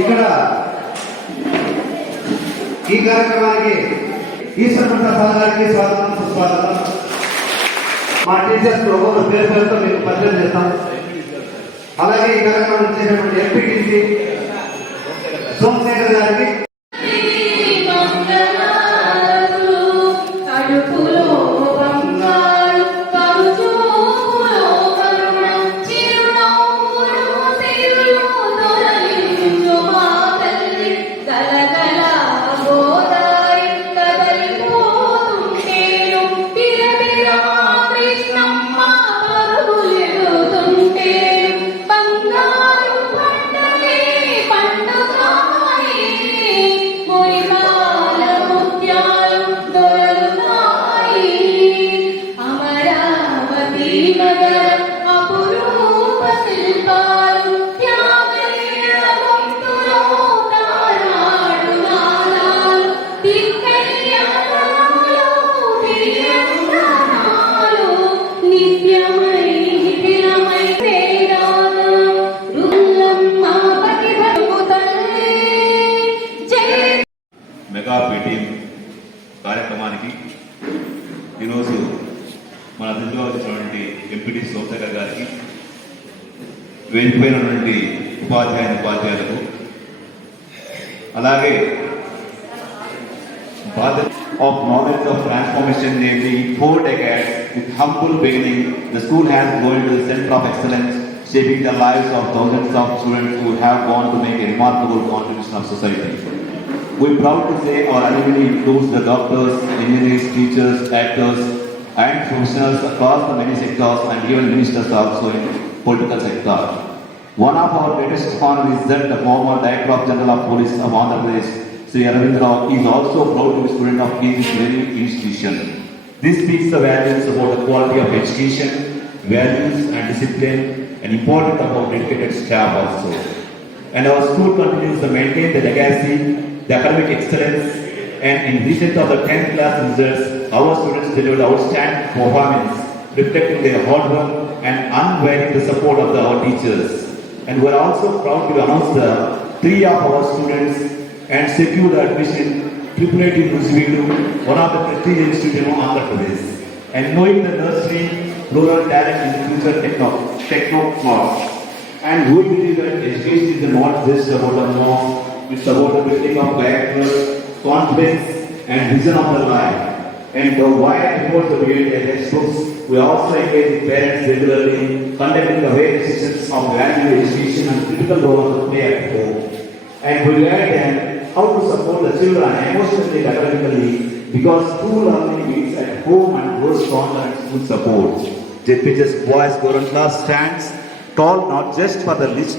ఇక్కడ ఈ కార్యక్రమానికి ఈశ్వర ప్రసాద్ గారికి స్వాగతం సుస్వాగతం. మా టీచర్స్ ఒక్కొక్క పేరుతో మీకు పరిచయం చేస్తాం. అలాగే ఈ కార్యక్రమం చేసినటువంటి ఎంపీటీసీ సోమశేఖర్ గారికి మెగా పీటీఎం కార్యక్రమానికి ఈరోజు మన అతిథిగా వచ్చినటువంటి ఎంపీటీ సోమశేఖర్ గారికి, వేదికపైనటువంటి ఉపాధ్యాయులకు, అలాగే of knowledge of transformation, namely 4 decades with humble beginning, the school has grown to the center of excellence, shaping the lives of thousands of students who have gone to make a remarkable contribution of society. We are proud to say our alumni includes the doctors, engineers, teachers, actors, and professionals across the many sectors, and even ministers also in political sector. One of our greatest honors is that the former Director of General of Police of Andhra Pradesh, Sri Arvind Rao, is also proud to be a student of this very institution. This speaks the values about the quality of education, values and discipline, and important about dedicated staff also. And our school continues to maintain the legacy, the academic excellence, and in recent of the 10th class results, our students delivered outstanding performance, reflecting their hard work and unwavering the support of our teachers. And we are also proud to announce the 3 of our students and secure the admission AAA Nuzividu, one of the prestigious institutions in Andhra Pradesh. And knowing the nursery, rural talent in the future techno-class. And we believe that education is not just about the norm, it's about the building of character, confidence, and vision of the life. And why before the textbooks, we also engage parents regularly, conducting the various sessions of value education and critical role of the play at home. And we guide them how to support the children emotionally and academically, because true learning begins at home and grow stronger and full support. JPHS Boys Government Class stands tall not just for the list,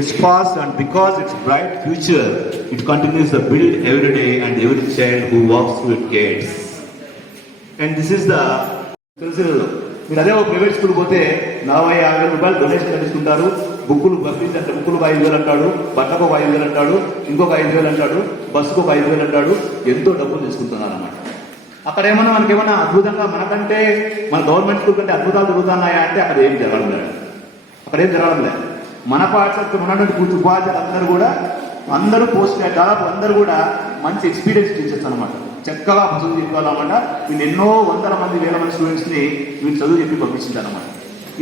its past, and because its bright future, it continues to build every day and every child who walks through its gates. And this is the మీరు అదే ఒక private school పోతే 40,000 రూపాయలు donation తీసుకుంటారు. బుక్కులు bus అంటే బుక్కులకు 5,000 అంటాడు, బట్టకు 5,000 అంటాడు, ఇంకొక 5,000 అంటాడు, బస్సుకు 5,000 అంటాడు, ఎంతో డబ్బులు తీసుకుంటున్నారు అన్నమాట. అక్కడ ఏమన్నా మనకేమన్నా అద్భుతంగా మనకంటే మన గవర్నమెంట్ స్కూల్ కంటే అద్భుతాలు జరుగుతున్నాయా అంటే అక్కడ ఏం జరగడం లేదు. అక్కడ ఏం జరగడం లేదు. మన పాఠశాలకు ఉన్నటువంటి కూర్చు ఉపాధ్యాయులు అందరూ పోస్ట్ దాదాపు అందరూ కూడా మంచి ఎక్స్పీరియన్స్ టీచర్స్ అనమాట. చక్కగా చదువు చెప్పాలన్నమాట. వీళ్ళు ఎన్నో వందల మంది వేల మంది స్టూడెంట్స్ని వీళ్ళు చదువు చెప్పి పంపించిందన్నమాట.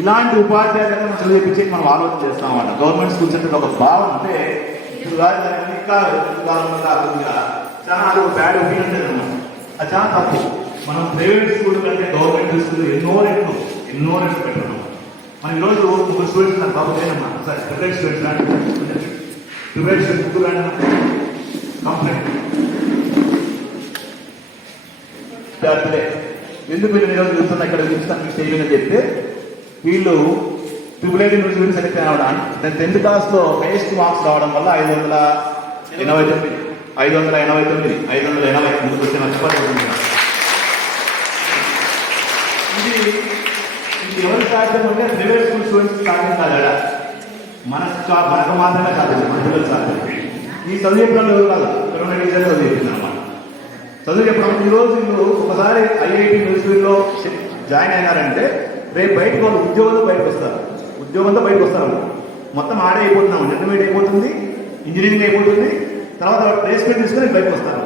ఇలాంటి ఉపాధ్యాయులను మనం చదువు చెప్పించి మనం ఆలోచన చేస్తాం అన్నమాట. గవర్నమెంట్ స్కూల్స్ అంటే ఒక భావం అంటే ఇంకా చాలా ఒక బ్యాడ్ ఒపీనియన్ అనమాట. అది చాలా తప్పు. మనం ప్రైవేట్ స్కూల్ కంటే గవర్నమెంట్ స్కూల్ ఎన్నో రెట్లు పెట్టడం. మనం ఈరోజు ఒక స్టూడెంట్స్ నాకు బాబు చేయనమ్మా sir private students private students school complaint ఎందుకు వీళ్ళు ఈరోజు చూస్తున్నా ఇక్కడ చూస్తాను మీకు చేయలేదని చెప్తే వీళ్ళు ట్రిపుల్ నుంచి సెలెక్ట్ అవ్వడం 10th క్లాస్లో హైయెస్ట్ మార్క్స్ రావడం వల్ల 580 ముందుకు వచ్చే నష్టపడుతుంది. ఇది ఎవరు సాధ్యం అంటే ప్రైవేట్ స్కూల్ స్టూడెంట్స్ సాధ్యం కాదా? మనకు మాత్రమే సాధ్యం, మన పిల్లలు సాధ్యం. ఈ చదువు చెప్పడం ఎవరు కాదు, కరోనా టీచర్ చదువు చెప్పింది అనమాట. చదువు చెప్పడం ఈరోజు వీళ్ళు ఒకసారి ఐఐటి యూనివర్సిటీలో జాయిన్ అయినారంటే రేపు బయటకు వాళ్ళు ఉద్యోగంతో బయటకు వస్తారు. మొత్తం ఆడే అయిపోతున్నాము, ఇంటర్మీడియట్ అయిపోతుంది, ఇంజనీరింగ్ అయిపోతుంది, తర్వాత ప్లేస్మెంట్ తీసుకొని బయటకు వస్తారు.